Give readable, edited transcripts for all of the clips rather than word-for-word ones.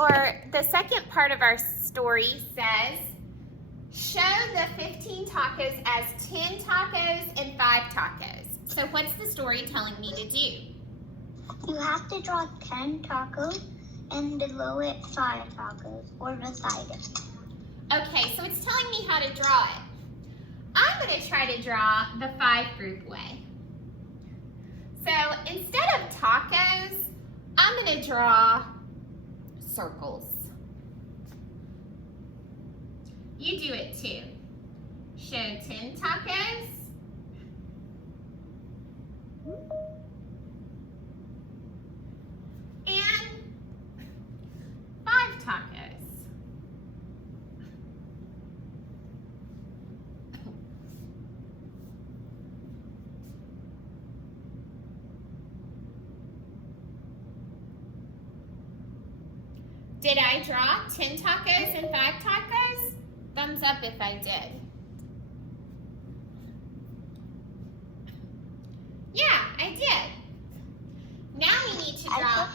or the second part of our story says, show the 15 tacos as 10 tacos and 5 tacos. So what's the story telling me to do? You have to draw 10 tacos and below it 5 tacos, or beside it. Okay, so it's telling me how to draw it. I'm going to try to draw the 5 group way. So instead of tacos, I'm going to draw circles. You do it too. Show 10 tacos. And 5 tacos. Did I draw 10 tacos and 5 tacos? Thumbs up if I did. Yeah, I did. Now we need to draw.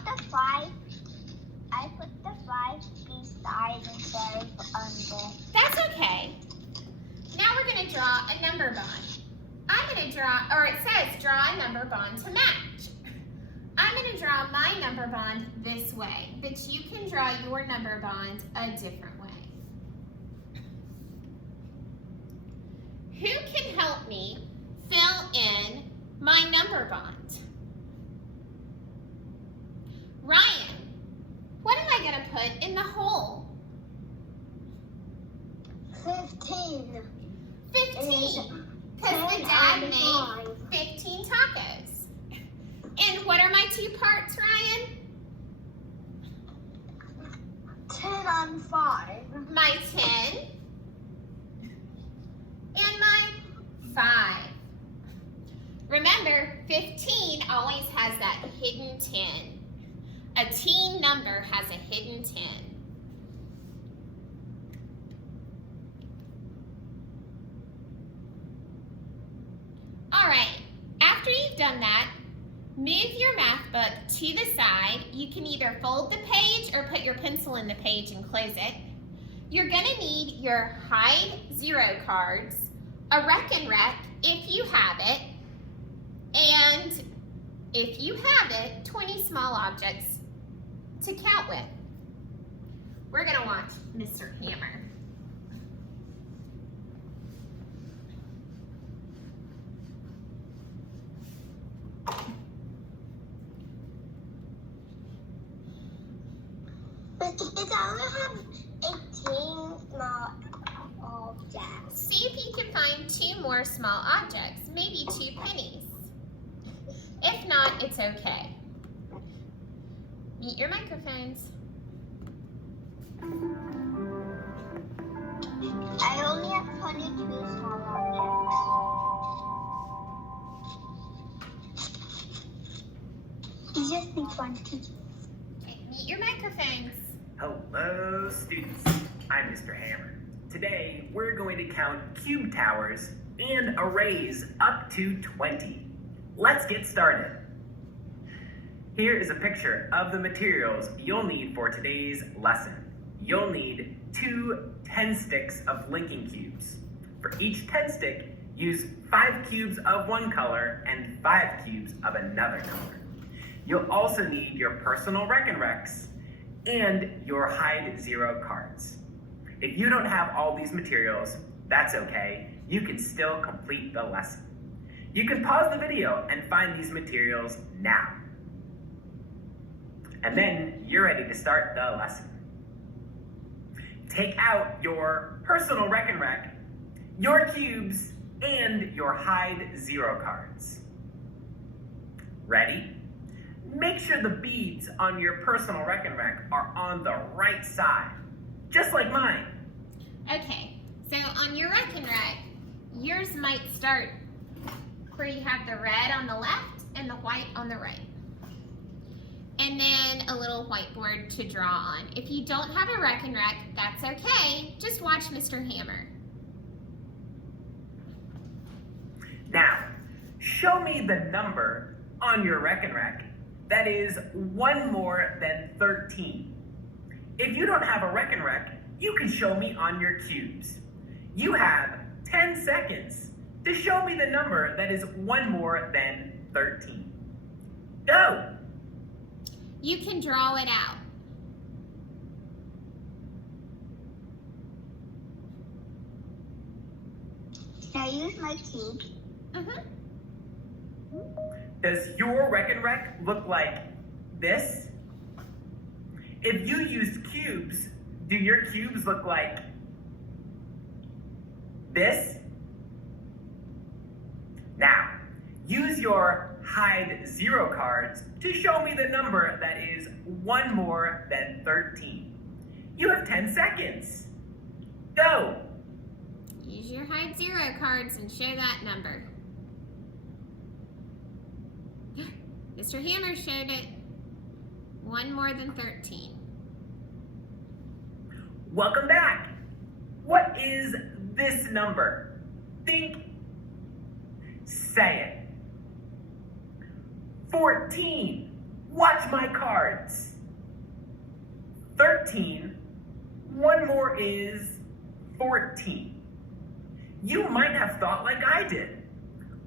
I put the 5 beside instead of under. That's okay. Now we're going to draw a number bond. I'm going to draw, or it says draw a number bond to match. I'm going to draw my number bond this way, but you can draw your number bond a different way. Who can help me fill in my number bond? Ryan, what am I going to put in the hole? 15. 15, because the dad made 15 tacos. And what are my 2 parts, Ryan? 10 on 5. My 10 and my 5. Remember, 15 always has that hidden 10. A teen number has a hidden 10. All right, after you've done that, move your math book to the side. You can either fold the page or put your pencil in the page and close it. You're gonna need your hide 0 cards, a Reckon Rec if you have it, and if you have it, 20 small objects to count with. We're gonna watch Mr. Hammer. But kids, I only have 18 small objects. See if you can find 2 more small objects, maybe 2 pennies. If not, it's okay. Mute your microphones. I only have 22 small objects. You just need 22. Okay, mute your microphones. Hello, students. I'm Mr. Hammer. Today, we're going to count cube towers and arrays up to 20. Let's get started. Here is a picture of the materials you'll need for today's lesson. You'll need 2 10 sticks of linking cubes. For each 10 stick, use 5 cubes of one color and 5 cubes of another color. You'll also need your personal Reckon Recs and your hide 0 cards. If you don't have all these materials, that's okay. You can still complete the lesson. You can pause the video and find these materials now. And then you're ready to start the lesson. Take out your personal Reckon Rec, your cubes, and your hide 0 cards. Ready? Make sure the beads on your personal Reckon Rec are on the right side, just like mine. Okay, so on your Reckon Rec, yours might start where you have the red on the left and the white on the right. And then a little whiteboard to draw on. If you don't have a Reckon Rec, that's okay. Just watch Mr. Hammer. Now, show me the number on your Reckon Rec that is 1 more than 13. If you don't have a Reckon Rec, you can show me on your cubes. You have 10 seconds to show me the number that is one more than 13. Go! You can draw it out. Can I use my cube? Does your Reckon Rec look like this? If you used cubes, do your cubes look like this? Now, use your hide 0 cards to show me the number that is one more than 13. You have 10 seconds. Go! Use your hide 0 cards and show that number. Mr. Hammer showed it. One more than 13. Welcome back. What is this number? Think. Say it. 14. Watch my cards. 13. One more is 14. You might have thought like I did.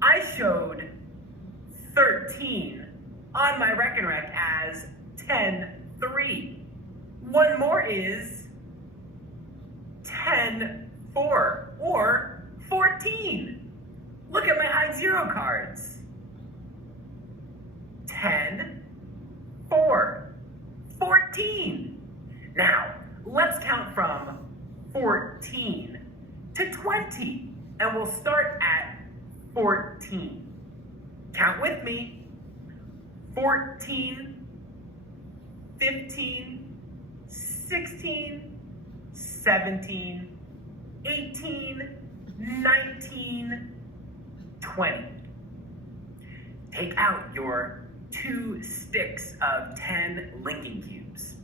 I showed 13 on my Reckon Rec as 10-3. One more is 10-4 or 14. Look at my hide 0 cards. 10-4, 14. Now, let's count from 14 to 20, and we'll start at 14. Count with me. 14, 15, 16, 17, 18, 19, 20. Take out your 2 sticks of 10 linking cubes.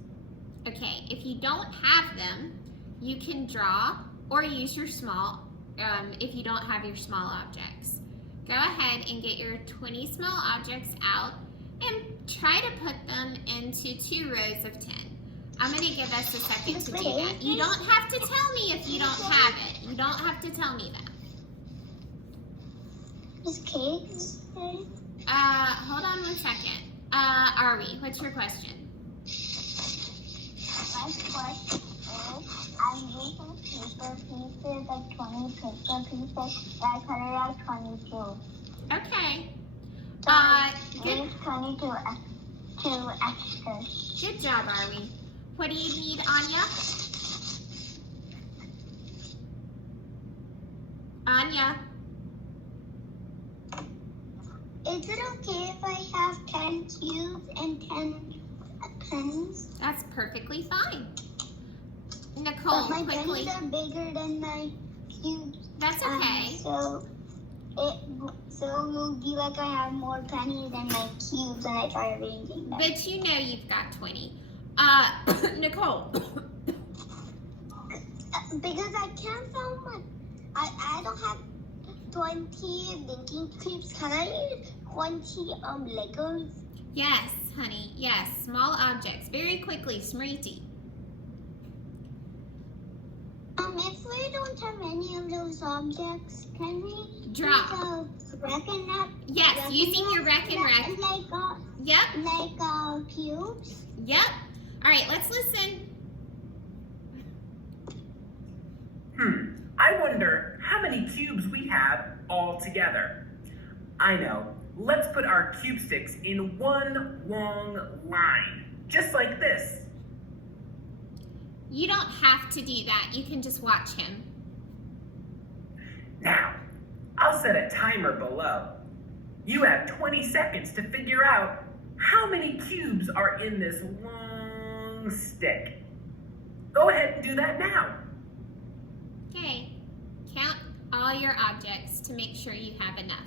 Okay, if you don't have them, you can draw or use your small, if you don't have your small objects. Go ahead and get your 20 small objects out and try to put them into 2 rows of 10. I'm going to give us a second to do that. You don't have to tell me if you don't have it. You don't have to tell me that. Is cakes? Hold on one second. Arwie, what's your question? My question is, I'm using paper pieces, like 20 paper pieces, and I cut it out 22. Okay. So Good. use 22 extras. Good job, Arwie. What do you need, Anya? Anya? Is it okay if I have 10 cubes and 10 pennies? That's perfectly fine. Nicole, But my quickly. pennies are bigger than my cubes. That's okay. So it will be like I have more pennies than my cubes and I try arranging them. But you know you've got 20. Nicole. Because I can't find my, I don't have 20 linking cubes. Can I use 20 Legos? Yes, honey. Yes. Small objects. Very quickly, Smriti. If we don't have any of those objects, can we Drop. Reckon Rec? Yes, using your Reckon Rec. Yep. Like cubes? Yep. All right, let's listen. I wonder how many cubes we have all together. I know. Let's put our cube sticks in one long line, just like this. You don't have to do that. You can just watch him. Now, I'll set a timer below. You have 20 seconds to figure out how many cubes are in this long stick. Go ahead and do that now. Okay. Count all your objects to make sure you have enough.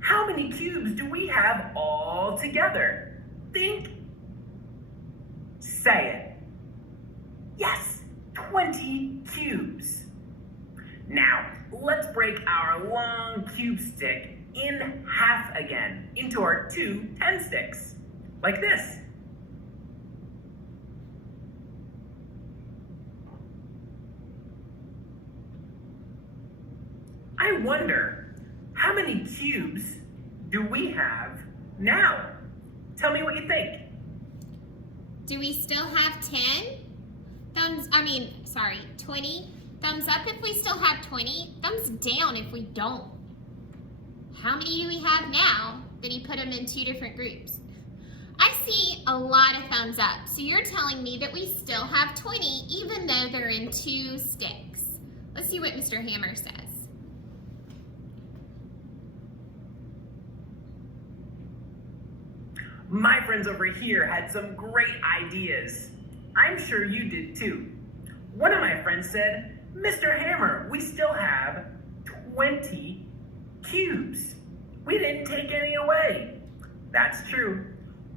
How many cubes do we have all together? Think. Say it. Yes, 20 cubes. Now, let's break our long cube stick in half again into our two 10 sticks, like this. I wonder, how many cubes do we have now? Tell me what you think. Do we still have 10? 20. Thumbs up if we still have 20. Thumbs down if we don't. How many do we have now that he put them in two different groups? I see a lot of thumbs up. So you're telling me that we still have 20 even though they're in two sticks. Let's see what Mr. Hammer says. My friends over here had some great ideas. I'm sure you did too. One of my friends said, Mr. Hammer, we still have 20 cubes. We didn't take any away. That's true.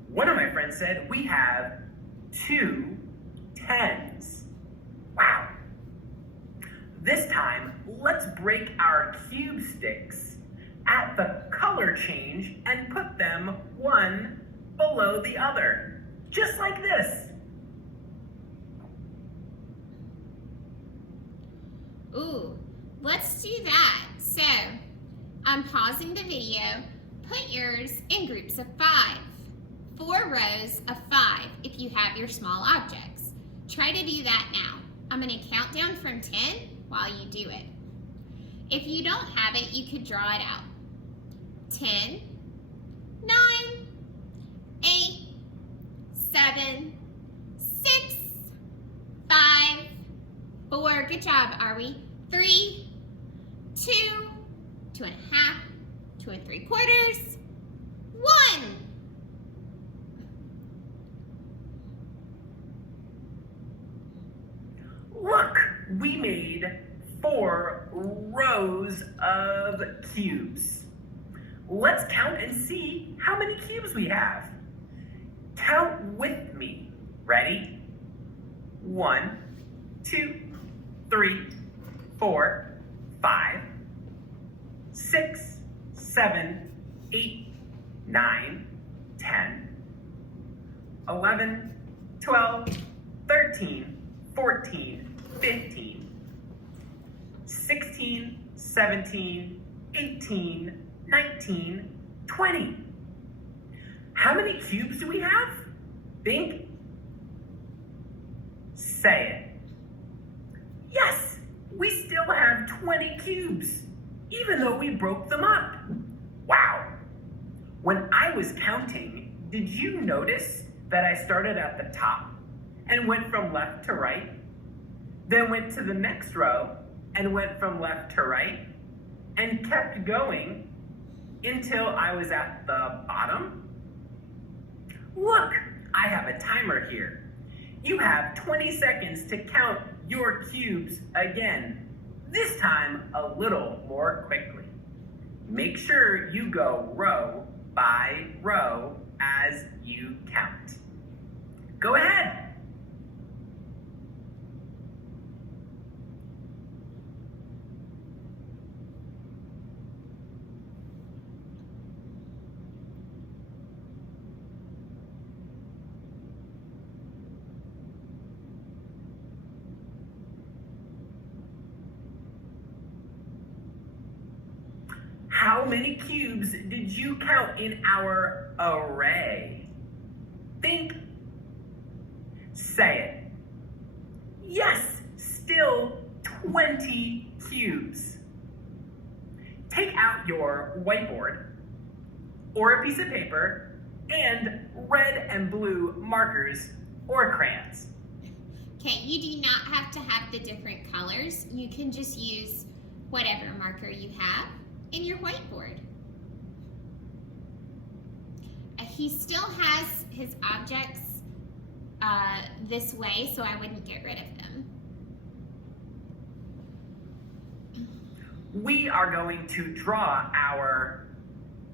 One of my friends said we have 2 10s. Wow. This time, let's break our cube sticks at the color change and put them one below the other, just like this. Ooh, let's do that. So, I'm pausing the video. Put yours in groups of 5. 4 rows of 5 if you have your small objects. Try to do that now. I'm going to count down from 10 while you do it. If you don't have it, you could draw it out. 10, 9, 8, 7, 6, 5, 4. Good job, are we? 3, 2, 2 and a half, 2 3/4, 1. Look, we made 4 rows of cubes. Let's count and see how many cubes we have. Count with me. Ready? 1, 2, 3, 4, 5, 6, 7, 8, 9, 10, 11, 12, 13, 14, 15, 16, 17, 18, 19, 20. How many cubes do we have? Think. Say it. Yes, we still have 20 cubes, even though we broke them up. Wow. When I was counting, did you notice that I started at the top and went from left to right, then went to the next row and went from left to right, and kept going until I was at the bottom? Look, I have a timer here. You have 20 seconds to count your cubes again, this time a little more quickly. Make sure you go row by row as you count. Go ahead. How many cubes did you count in our array? Think. Say it. Yes, still 20 cubes. Take out your whiteboard or a piece of paper and red and blue markers or crayons. Okay, you do not have to have the different colors. You can just use whatever marker you have in your whiteboard. He still has his objects this way, so I wouldn't get rid of them. We are going to draw our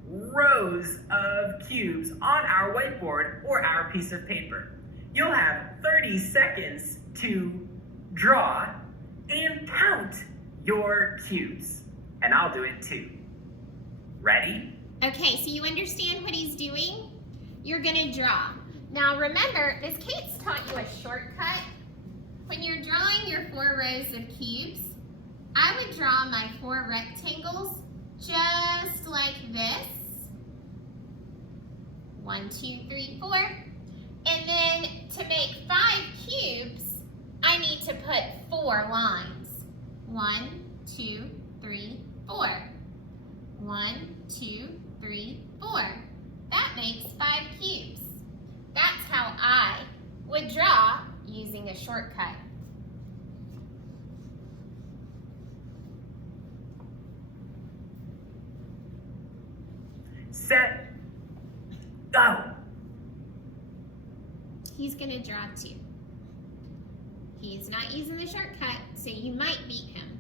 rows of cubes on our whiteboard or our piece of paper. you'll have 30 seconds to draw and count your cubes. And I'll do it too. Ready? Okay, so you understand what he's doing? You're gonna draw. Now remember, Miss Kate's taught you a shortcut. When you're drawing your 4 rows of cubes, I would draw my 4 rectangles just like this. 1, 2, 3, 4. And then to make 5 cubes, I need to put 4 lines. 1, 2, 3, 4. 1, 2, 3, 4. That makes 5 cubes. That's how I would draw using a shortcut. Set, go. He's gonna draw 2. He's not using the shortcut, so you might beat him.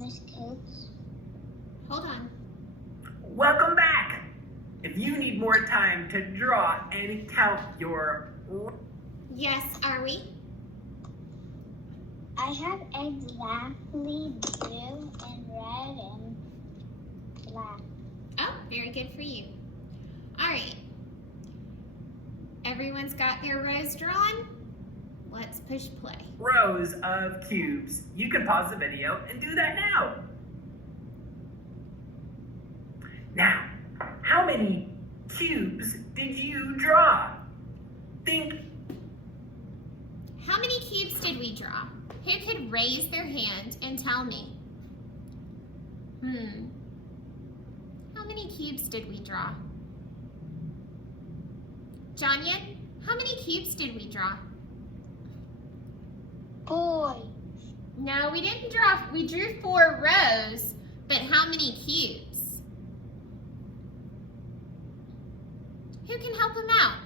Miss Kate. Hold on. Welcome back. If you need more time to draw and count your... Yes, are we? I have exactly blue and red and black. Oh, very good for you. All right. Everyone's got their rows drawn? Let's push play. rows of cubes. You can pause the video and do that now. Now, how many cubes did you draw? Think. How many cubes did we draw? Who could raise their hand and tell me? How many cubes did we draw? Janya, how many cubes did we draw? 4. No, we didn't draw. We drew 4 rows, but how many cubes? Who can help him out?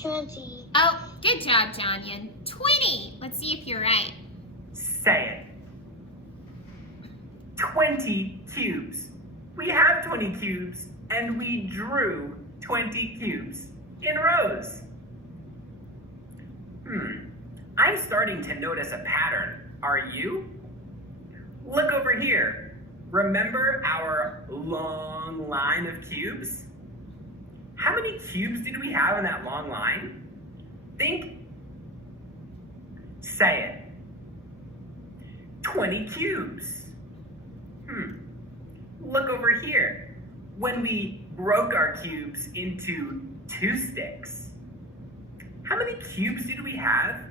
20. Oh, good job, Janya. 20. Let's see if you're right. Say it. 20 cubes. We have 20 cubes, and we drew 20 cubes in rows. I'm starting to notice a pattern. Are you? Look over here. Remember our long line of cubes? How many cubes did we have in that long line? Think. Say it. 20 cubes. Look over here. When we broke our cubes into 2 sticks, how many cubes did we have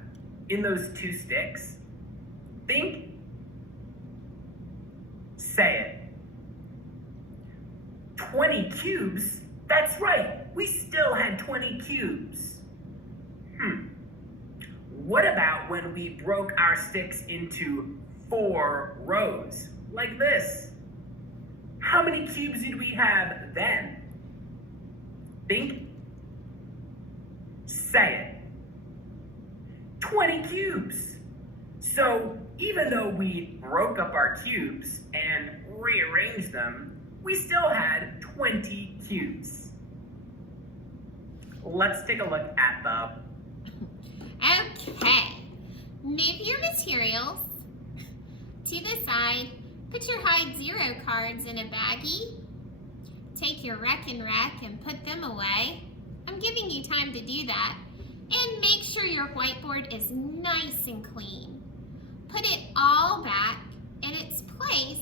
in those 2 sticks? Think. Say it. 20 cubes? That's right. We still had 20 cubes. What about when we broke our sticks into 4 rows, like this? How many cubes did we have then? Think. Say it. 20 cubes. So even though we broke up our cubes and rearranged them, we still had 20 cubes. Let's take a look at the... Okay. Move your materials to the side. Put your hide 0 cards in a baggie. Take your wreck and put them away. I'm giving you time to do that. And make sure your whiteboard is nice and clean. Put it all back in its place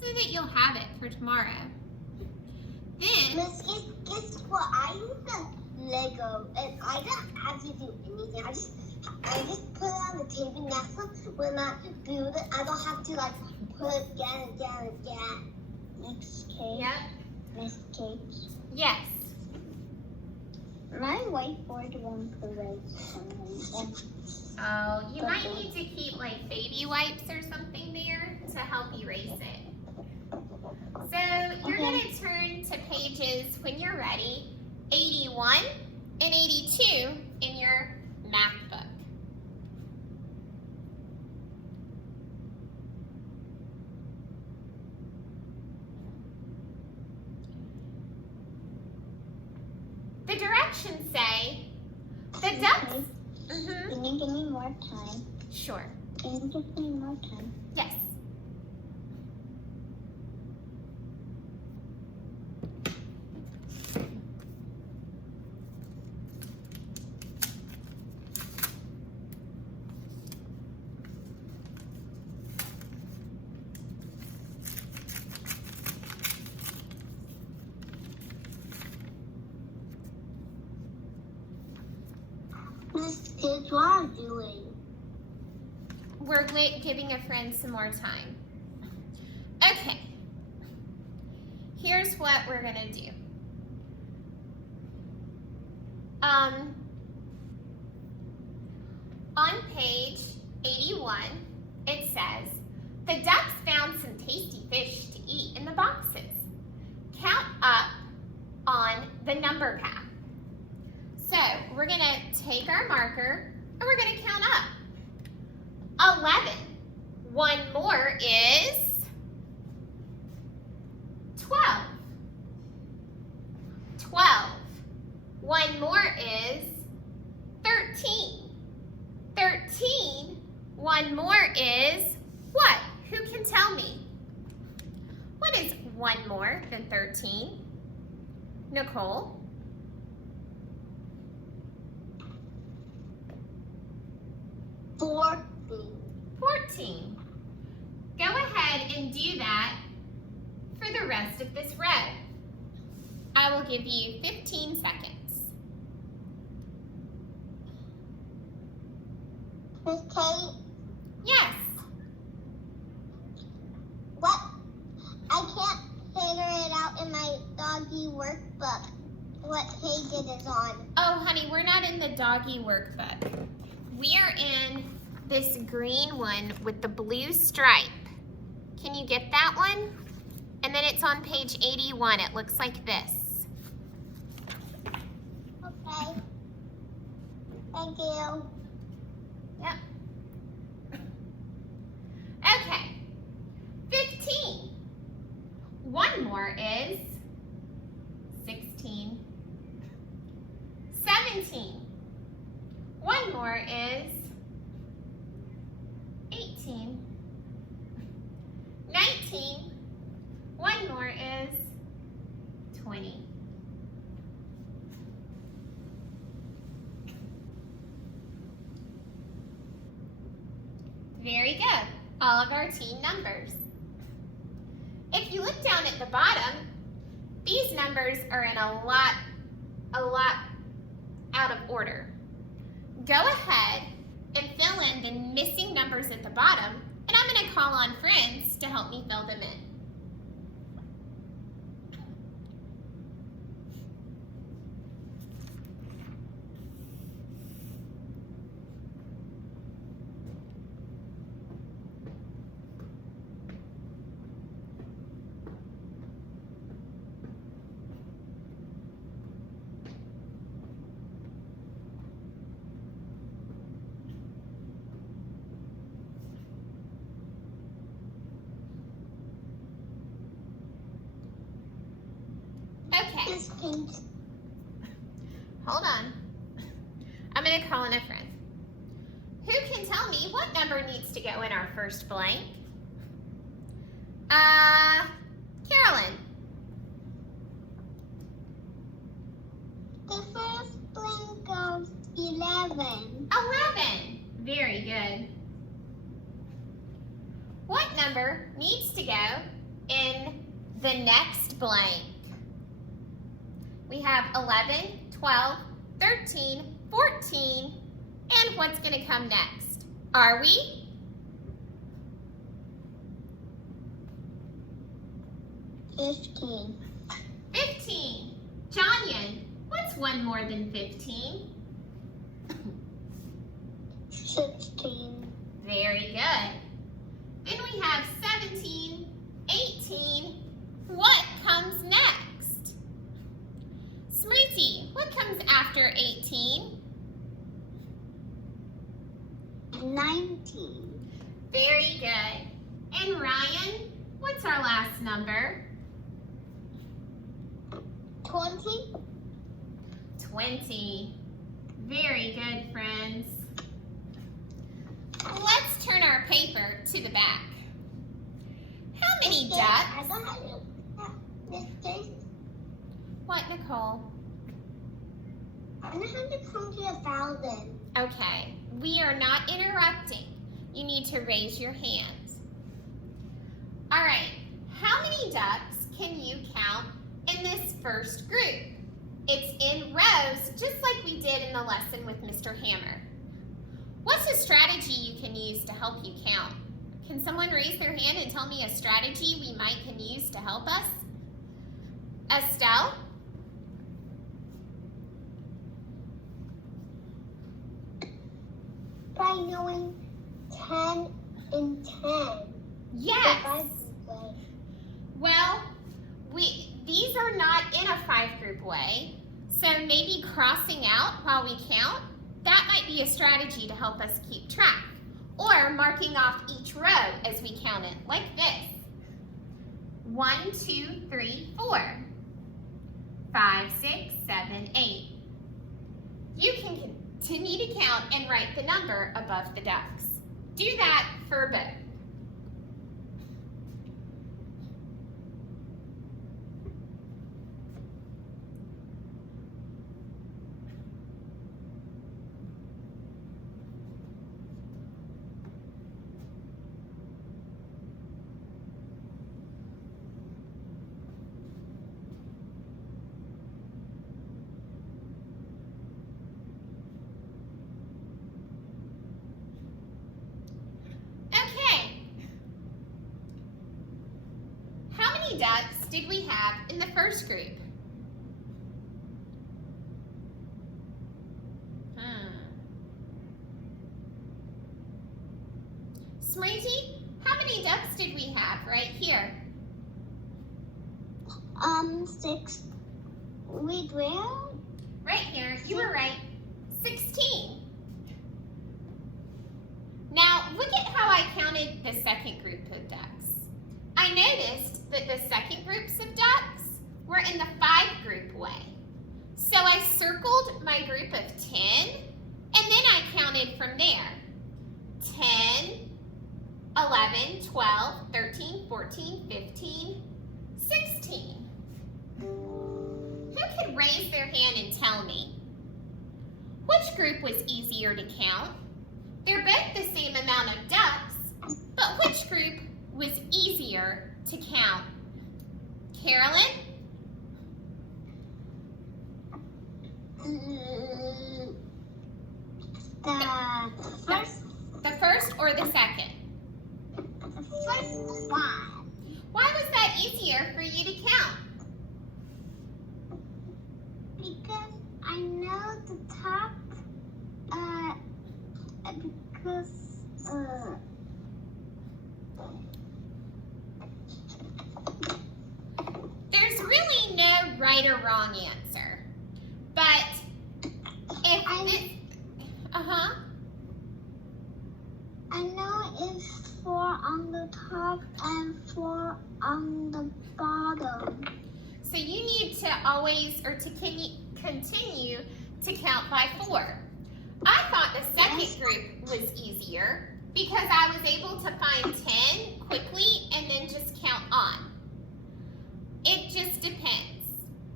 so that you'll have it for tomorrow. Then, Miss Kate, guess what? I use a Lego, and I don't actually do anything. I just put it on the table next one. When I build it, I don't have to like put it again. Miss Kate. yep, Miss Kate. yes. My whiteboard won't erase something. Oh, you might need to keep like baby wipes or something there to help erase it. So you're going to turn to page pages, when you're ready, 81 and 82 in your math book. The directions say the ducks. Can you give me more time? Sure. Can you give me more time? Yes. Miss Kids, what are you doing? We're giving a friend some more time. Okay. Here's what we're gonna do. On page 81, it says, the ducks found some tasty fish to eat in the boxes. Count up on the number path. So we're gonna take our marker and we're gonna count up. 11. One more is 12. 12. One more is 13. 13. One more is what? Who can tell me? What is one more than 13? Nicole? 14. 14. Go ahead and do that for the rest of this row. I will give you 15 seconds. Miss Kate, Yes. what? I can't figure it out in my doggy workbook. What page it is on? Oh, honey, we're not in the doggy workbook. We are in this green one with the blue stripe. Can you get that one? And then it's on page 81. It looks like this. Okay. Thank you. Yep. Okay. 15. One more is 16. 17. One more is 18. 19. One more is 20. Very good. All of our teen numbers. If you look down at the bottom, these numbers are in a lot out of order. Go ahead and fill in the missing numbers at the bottom, and I'm going to call on friends to help me fill them in. Okay, Miss Kate, hold on. I'm going to call in a friend. Who can tell me what number needs to go in our first blank? Carolyn. the first blank goes 11. 11. Very good. What number needs to go in the next blank? We have 11, 12, 13, 14, and what's going to come next? Are we? 15. 15. Jonyan, what's one more than 15? 16. Very good. Then we have 17, 18. What comes next? after 18? 19. Very good. And Ryan, what's our last number? 20. 20. Very good, friends. Let's turn our paper to the back. How many I ducks? don't have Miss Case. What, Nicole? I don't have to count to 1,000. Okay, we are not interrupting. You need to raise your hands. All right, how many ducks can you count in this first group? It's in rows, just like we did in the lesson with Mr. Hammer. What's a strategy you can use to help you count? Can someone raise their hand and tell me a strategy we might can use to help us? Estelle? By knowing 10 and 10. Yes. The 5 way. Well, these are not in a 5-group way, so maybe crossing out while we count, that might be a strategy to help us keep track. Or marking off each row as we count it, like this. 1, 2, 3, 4. 5, 6, 7, 8. You can continue to count and write the number above the ducks. Do that for both. Okay. How many ducks did we have in the first group? Smriti, how many ducks did we have right here? 6. Wait, where? Right here, you were right. 16. Now, look at how I counted the second group of ducks. I noticed that the second groups of ducks were in the 5-group way. So I circled my group of 10, and then I counted from there. 10, 11, 12, 13, 14, 15, 16. Who could raise their hand and tell me? Which group was easier to count? They're both the same amount of ducks, but which group was easier to count? Carolyn? The first The first or the second? one. Why was that easier for you to count? Because I know the top, because, There's really no right or wrong answer. But if this, I know it's 4 on the top and 4 on the bottom. So you need to always, or to continue to count by 4. I thought the second group was easier because I was able to find 10 quickly and then just count on. It just depends.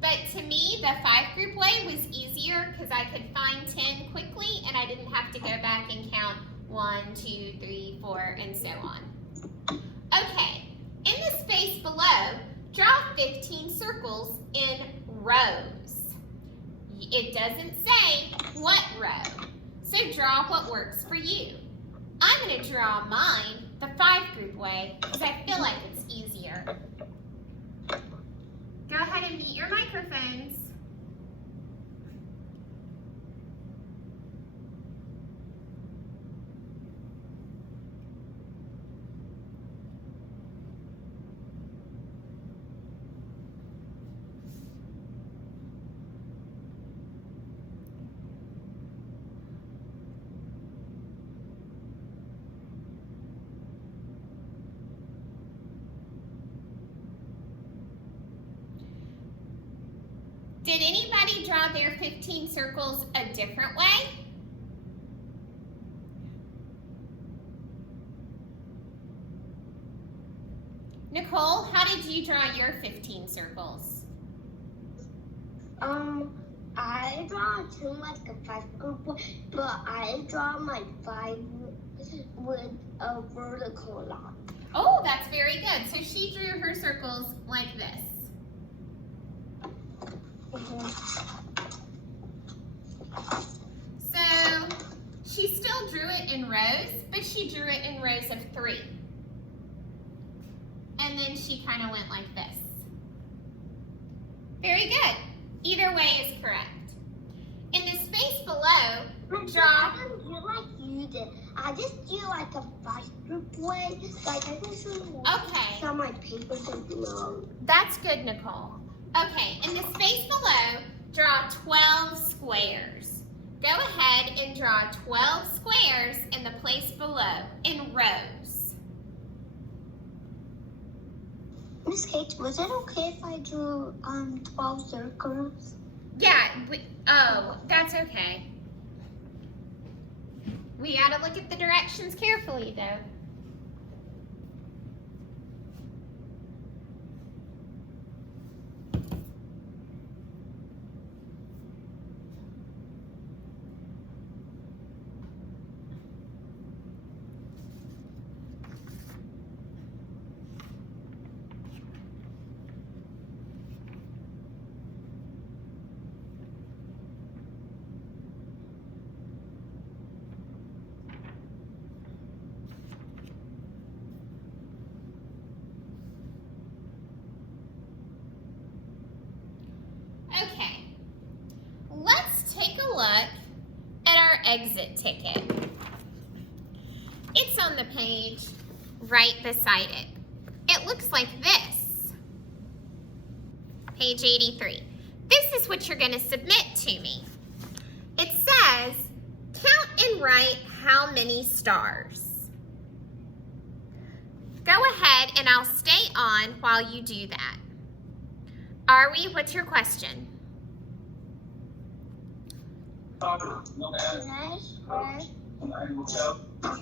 But to me, the 5-group way was easier because I could find 10 quickly and I didn't have to go back and count 1, 2, 3, 4, and so on. Okay, in the space below, draw 15 circles in rows. It doesn't say what row, so draw what works for you. I'm going to draw mine the 5-group way because I feel like it's easier. Go ahead and mute your microphones. Did anybody draw their 15 circles a different way? Nicole, how did you draw your 15 circles? I draw two like a 5 group, but I draw my 5 with a vertical line. Oh, that's very good. So she drew her circles like this. So she still drew it in rows, but she drew it in rows of 3. And then she kind of went like this. Very good. Either way is correct. In the space below, draw. I don't do like you did. I just do like a 5 group way. Like I just Okay. on my paper so below. That's good, Nicole. Okay, in the space below, draw 12 squares. Go ahead and draw 12 squares in the place below in rows. Miss Kate, was it okay if I drew 12 circles? Yeah, oh, that's okay. We gotta look at the directions carefully though. Okay, let's take a look at our exit ticket. It's on the page right beside it. It looks like this. Page 83. This is what you're going to submit to me. It says, count and write how many stars. Go ahead and I'll stay on while you do that. Ari, what's your question? Can I share the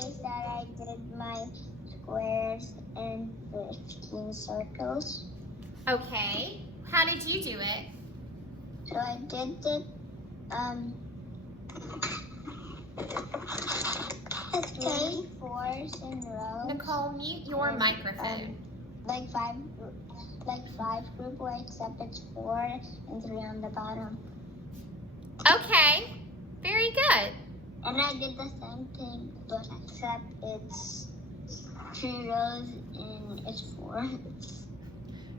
ways that I did my squares and 15 circles? Okay, how did you do it? So I did it, 3 4s in rows. Nicole, mute your microphone. Like five group way, except it's 4 and 3 on the bottom. Okay, very good. And I did the same thing, but except it's 3 rows and it's 4.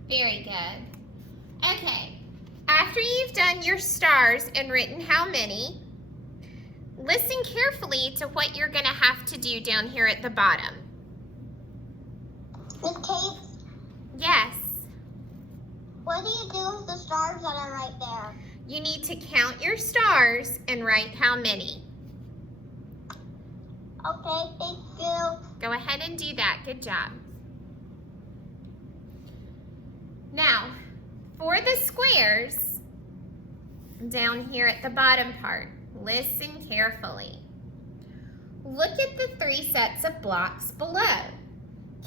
Very good. Okay, after you've done your stars and written how many, listen carefully to what you're gonna have to do down here at the bottom. Miss Kate, Yes, what do you do with the stars that are right there? you need to count your stars and write how many. Okay, thank you. Go ahead and do that, good job. Now, for the squares, down here at the bottom part, listen carefully. Look at the 3 sets of blocks below.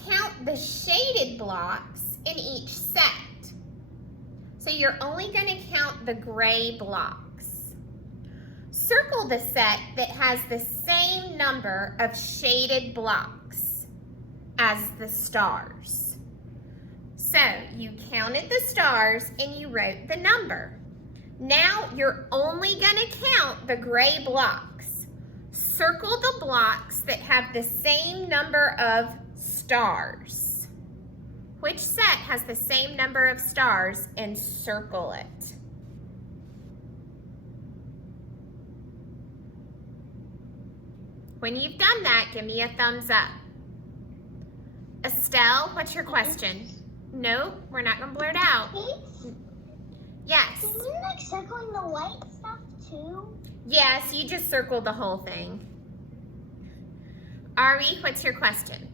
Count the shaded blocks in each set. So you're only going to count the gray blocks. Circle the set that has the same number of shaded blocks as the stars. So you counted the stars and you wrote the number. Now you're only going to count the gray blocks. Circle the blocks that have the same number of stars. Which set has the same number of stars and circle it? When you've done that, give me a thumbs up. Estelle, what's your question? No, we're not gonna blurt out. Yes. Can you like circling the white stuff too? Yes, you just circled the whole thing. Ari, what's your question?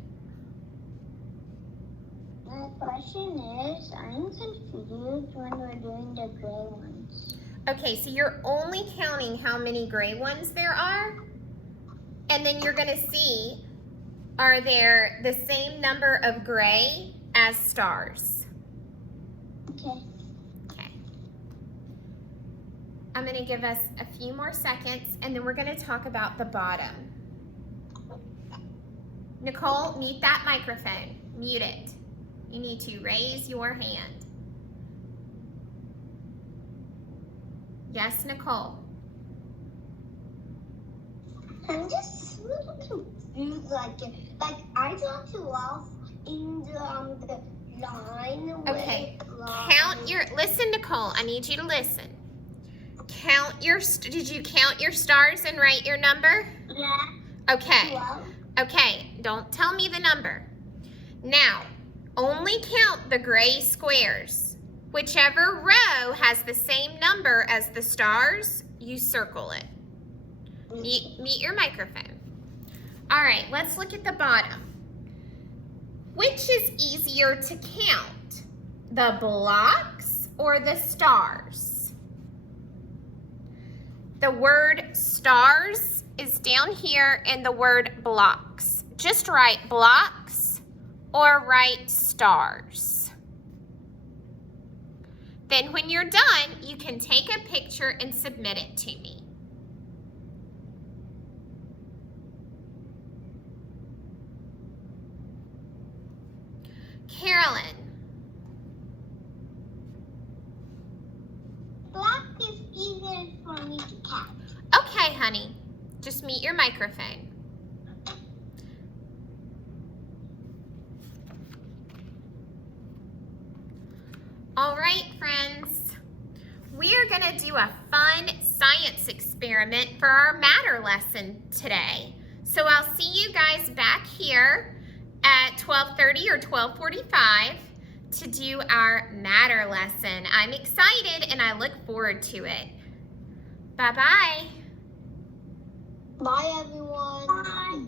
My question is, I'm confused when we're doing the gray ones. Okay, so you're only counting how many gray ones there are, and then you're gonna see, are there the same number of gray as stars? Okay. Okay. I'm gonna give us a few more seconds, and then we're gonna talk about the bottom. Nicole, mute that microphone. Mute it. You need to raise your hand. Yes, Nicole. I'm just a little confused. Like I dropped you off in the line. Okay. With, Listen, Nicole, I need you to listen. Did you count your stars and write your number? Yeah. Okay. 12. Okay, don't tell me the number. Now, only count the gray squares. Whichever row has the same number as the stars, you circle it. Mute your microphone. All right, let's look at the bottom. Which is easier to count, the blocks or the stars? The word stars is down here and the word blocks. Just write blocks or write stars. Then when you're done, you can take a picture and submit it to me. Carolyn. Black is easier for me to count. Okay, honey. Just mute your microphone. All right, friends. We are going to do a fun science experiment for our matter lesson today. So I'll see you guys back here at 12:30 or 12:45 to do our matter lesson. I'm excited and I look forward to it. Bye-bye. Bye, everyone. Bye.